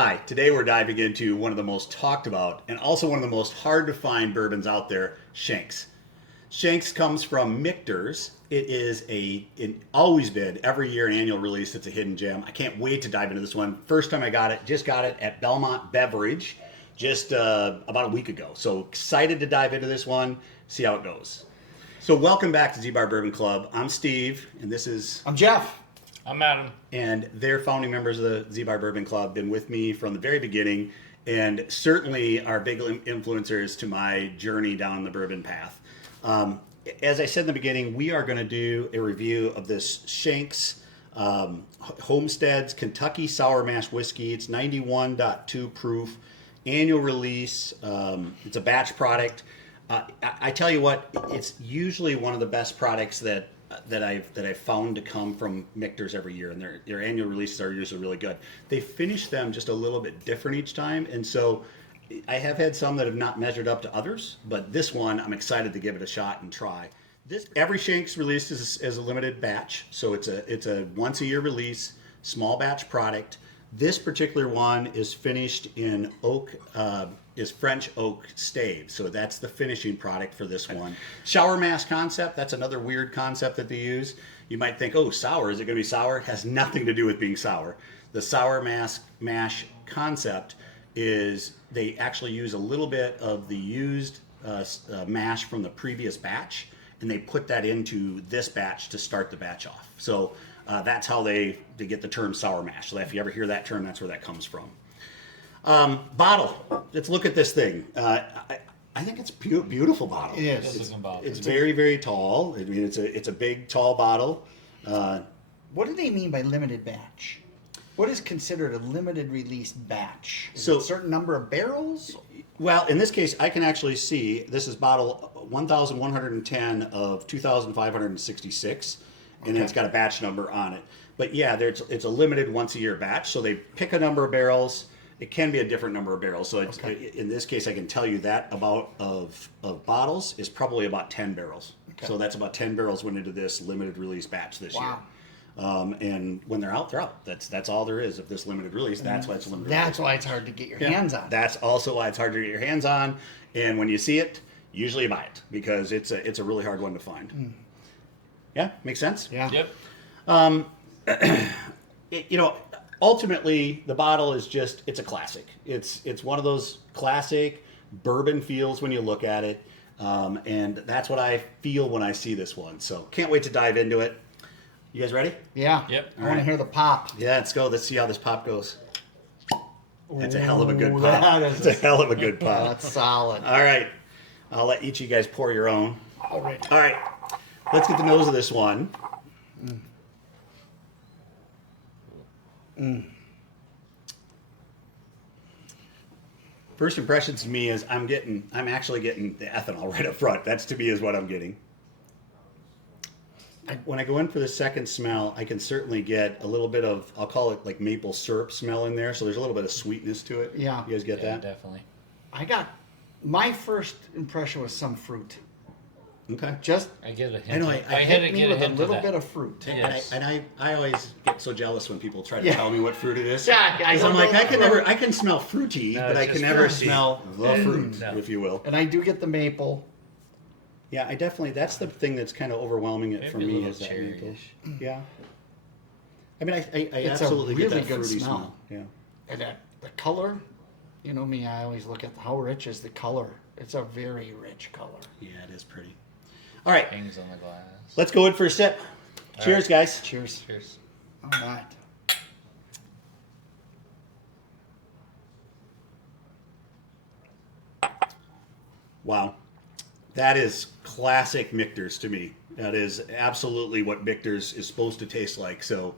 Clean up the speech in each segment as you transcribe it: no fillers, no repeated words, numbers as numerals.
Hi, today we're diving into one of the most talked about and also one of the most hard to find bourbons out there, Shenk's. Shenk's comes from Michter's. It is always been, every year an annual release. It's a hidden gem. I can't wait to dive into this one. First time I got it, just got it at Belmont Beverage just about a week ago. So excited to dive into this one, see how it goes. So welcome back to ZBar Bourbon Club. I'm Steve, and this is... I'm Jeff. I'm Adam. And they're founding members of the ZBar Bourbon Club, been with me from the very beginning, and certainly are big influencers to my journey down the bourbon path. As I said in the beginning, we are going to do a review of this Shenk's Homestead's Kentucky Sour Mash Whiskey. It's 91.2 proof, annual release. It's a batch product. I tell you what, it's usually one of the best products that I've found to come from Michter's every year, and their annual releases are usually really good. They finish them just a little bit different each time, and so I have had some that have not measured up to others, but this one I'm excited to give it a shot and try. Every Shenk's release is a limited batch, so it's a once a year release, small batch product. This particular one is finished in oak. Is French oak stave, so that's the finishing product for this one. Sour mash concept, that's another weird concept that they use. You might think, oh, sour, is it going to be sour? It has nothing to do with being sour. The sour mash concept is they actually use a little bit of the used mash from the previous batch, and they put that into this batch to start the batch off. So that's how they get the term sour mash. So if you ever hear that term, that's where that comes from. Bottle. Let's look at this thing. I think it's a beautiful bottle. It is. It's very, very tall. I mean, it's a big, tall bottle. What do they mean by limited batch? What is considered a limited release batch? Is So- it a certain number of barrels? Well, in this case, I can actually see this is bottle 1,110 of 2,566, and then it's got a batch number on it. But yeah, it's a limited once a year batch. So they pick a number of barrels. It can be a different number of barrels. So in this case, I can tell you that of bottles is probably about 10 barrels. Okay. So that's about 10 barrels went into this limited release batch this year. And when they're out, they're out. That's all there is of this limited release. That's why it's limited. That's why it's hard to get your hands on. That's also why it's hard to get your hands on. And when you see it, usually you buy it because it's a really hard one to find. Yeah, makes sense? Yeah. Yep. Ultimately, the bottle is it's a classic. It's one of those classic bourbon feels when you look at it. And that's what I feel when I see this one. So can't wait to dive into it. You guys ready? Yeah. Yep. I want to hear the pop. Yeah, let's go. Let's see how this pop goes. That's a hell of a good Ooh, pop. that is It's a hell of a good pop. That's solid. All right. I'll let each of you guys pour your own. All right. All right. Let's get the nose of this one. First impressions to me is I'm actually getting the ethanol right up front. That's to me is what I'm getting. When I go in for the second smell, I can certainly get a little bit of, I'll call it like maple syrup smell in there. So there's a little bit of sweetness to it. Yeah. You guys get that? Definitely. My first impression was some fruit. Okay. Just I get a hint. I know, I hit me get with a hint little of bit that. of fruit. Yes. And I always get so jealous when people try to Yeah. tell me what fruit it is. Yeah, Because I'm like, I can smell fruity, No, but I it's can just never fruity. smell the fruit, No. if you will. And I do get the maple. Yeah, that's the thing that's kind of overwhelming it for Maybe a me little is that maple. cherry-ish. Yeah. I mean, I It's a absolutely get really that good fruity smell. Yeah. And the color, you know me, I always look at how rich is the color. It's a very rich color. Yeah, it is pretty. All right, Hangs on the glass. let's go in for a sip. Cheers, right. guys. Cheers. Cheers. All right. Wow. That is classic Michter's to me. That is absolutely what Michter's is supposed to taste like. So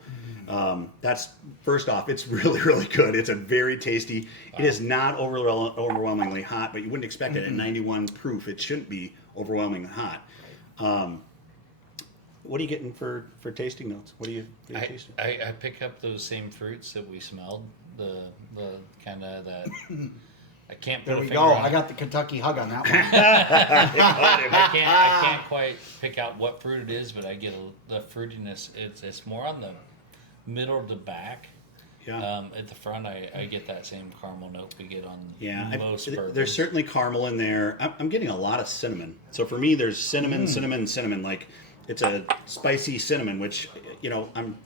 that's, first off, it's really, really good. It's a very tasty. It is not overwhelmingly hot, but you wouldn't expect it at 91 proof. It shouldn't be overwhelmingly hot. What are you getting for tasting notes? What are you tasting? I pick up those same fruits that we smelled. The kind of that. I can't put There a we finger go. on I it. got the Kentucky hug on that one. I can't quite pick out what fruit it is, but I get the fruitiness. It's more on the middle of the back, Yeah. At the front, I get that same caramel note we get on Yeah, most there's bourbons. certainly caramel in there. I'm getting a lot of cinnamon. So for me, there's cinnamon, cinnamon. Like it's a spicy cinnamon, which I mean,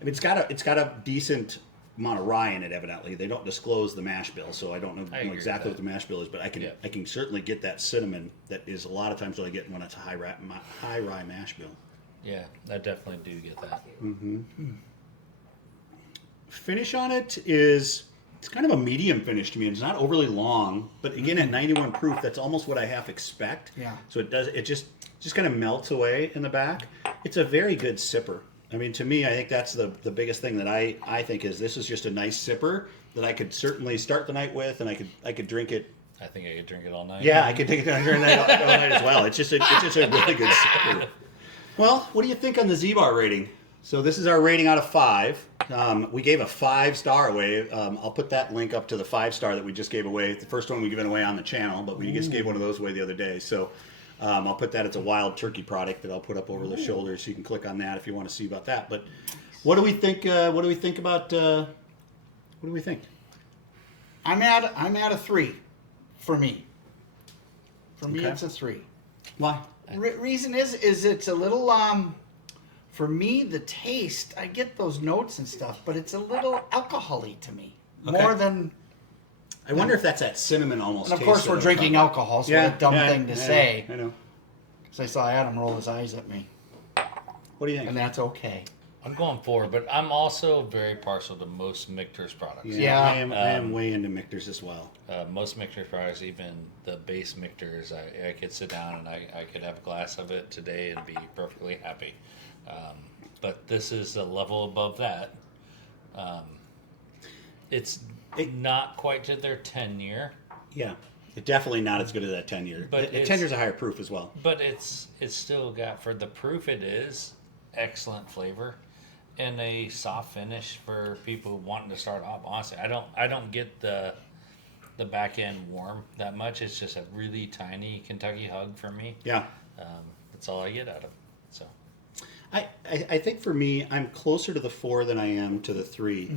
it's got a decent amount of rye in it. Evidently, they don't disclose the mash bill, so I don't know, I agree exactly with what the mash bill is. But I can certainly get that cinnamon. That is a lot of times what I get when it's a high rye mash bill. Yeah, I definitely do get that. Finish on it is it's kind of a medium finish to me. It's not overly long, but again at 91 proof, that's almost what I half expect. Yeah. So it just kind of melts away in the back. It's a very good sipper. I mean, to me, I think that's the biggest thing that I think is this is just a nice sipper that I could certainly start the night with, and I could drink it. I think I could drink it all night. Yeah, I could take it during the night all night as well. It's just a really good sipper. Well, what do you think on the ZBar rating? So this is our rating out of 5. We gave a 5-star away. I'll put that link up to the 5-star that we just gave away. The first one we given away on the channel, but we just gave one of those away the other day. So I'll put that as a wild turkey product that I'll put up over the shoulder, so you can click on that if you want to see about that. But what do we think? What do we think about? What do we think? I'm at a 3 for me. For me, Okay. it's a 3. Why? Reason is it's a little for me, the taste, I get those notes and stuff, but it's a little alcohol-y to me. Okay. More than, I wonder if that's that cinnamon almost. and of taste course that we're I'm drinking talking alcohol, so about. what a dumb thing to I know, say. I know. Because I saw Adam roll his eyes at me, What do you think? and that's okay. I'm going 4, but I'm also very partial to most Michter's products. Yeah. I am way into Michter's as well. Most Michter's products, even the base Michters, I could sit down and I could have a glass of it today and be perfectly happy. But this is a level above that. It's not quite to their 10-year, Yeah, it's definitely not as good as that 10-year. But The it's- 10 years a higher proof as well. but it's still got, for the proof it is, excellent flavor and a soft finish for people wanting to start off. Honestly, I don't get the back end warm that much. It's just a really tiny Kentucky hug for me. Yeah. That's all I get out of it. So I think for me, I'm closer to the 4 than I am to the 3.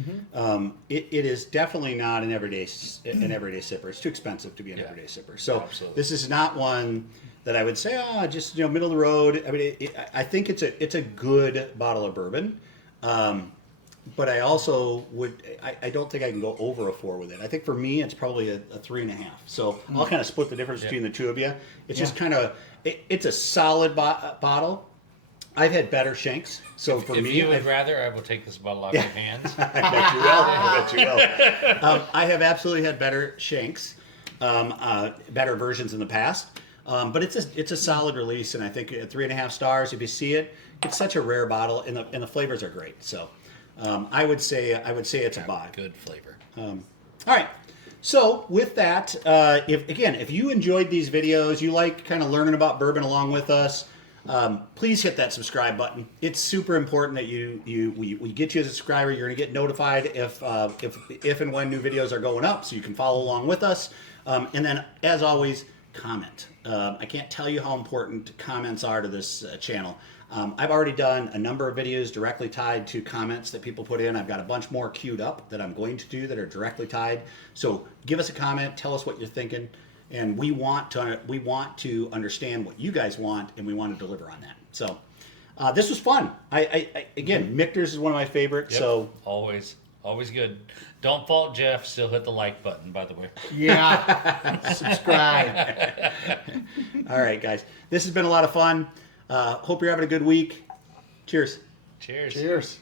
It is definitely not an everyday sipper. It's too expensive to be an everyday sipper. So Absolutely. this is not one that I would say, just middle of the road. I mean, I think it's a good bottle of bourbon. But I also I don't think I can go over a 4 with it. I think for me, it's probably a 3.5. So I'll kind of split the difference between the two of you. It's just kind of, it's a solid bottle. I've had better Shenks. So for if me, you would rather, I will take this bottle out of your hands. I bet you will. I bet you will. I have absolutely had better Shanks, better versions in the past. But it's a solid release, and I think at 3.5 stars, if you see it, it's such a rare bottle, and the flavors are great. So I would say it's a buy. Good flavor. All right. So with that, if you enjoyed these videos, you like kind of learning about bourbon along with us, please hit that subscribe button. It's super important that we get you as a subscriber. You're going to get notified if and when new videos are going up, so you can follow along with us. And then, as always, comment. I can't tell you how important comments are to this channel. I've already done a number of videos directly tied to comments that people put in. I've got a bunch more queued up that I'm going to do that are directly tied. So give us a comment, tell us what you're thinking, and we want to understand what you guys want, and we want to deliver on that. So this was fun. Again, Michter's is one of my favorites. Yep. So Always good. Don't fault Jeff. Still hit the like button, by the way. Yeah, subscribe. all right, guys, this has been a lot of fun. Hope you're having a good week. Cheers. Cheers. Cheers.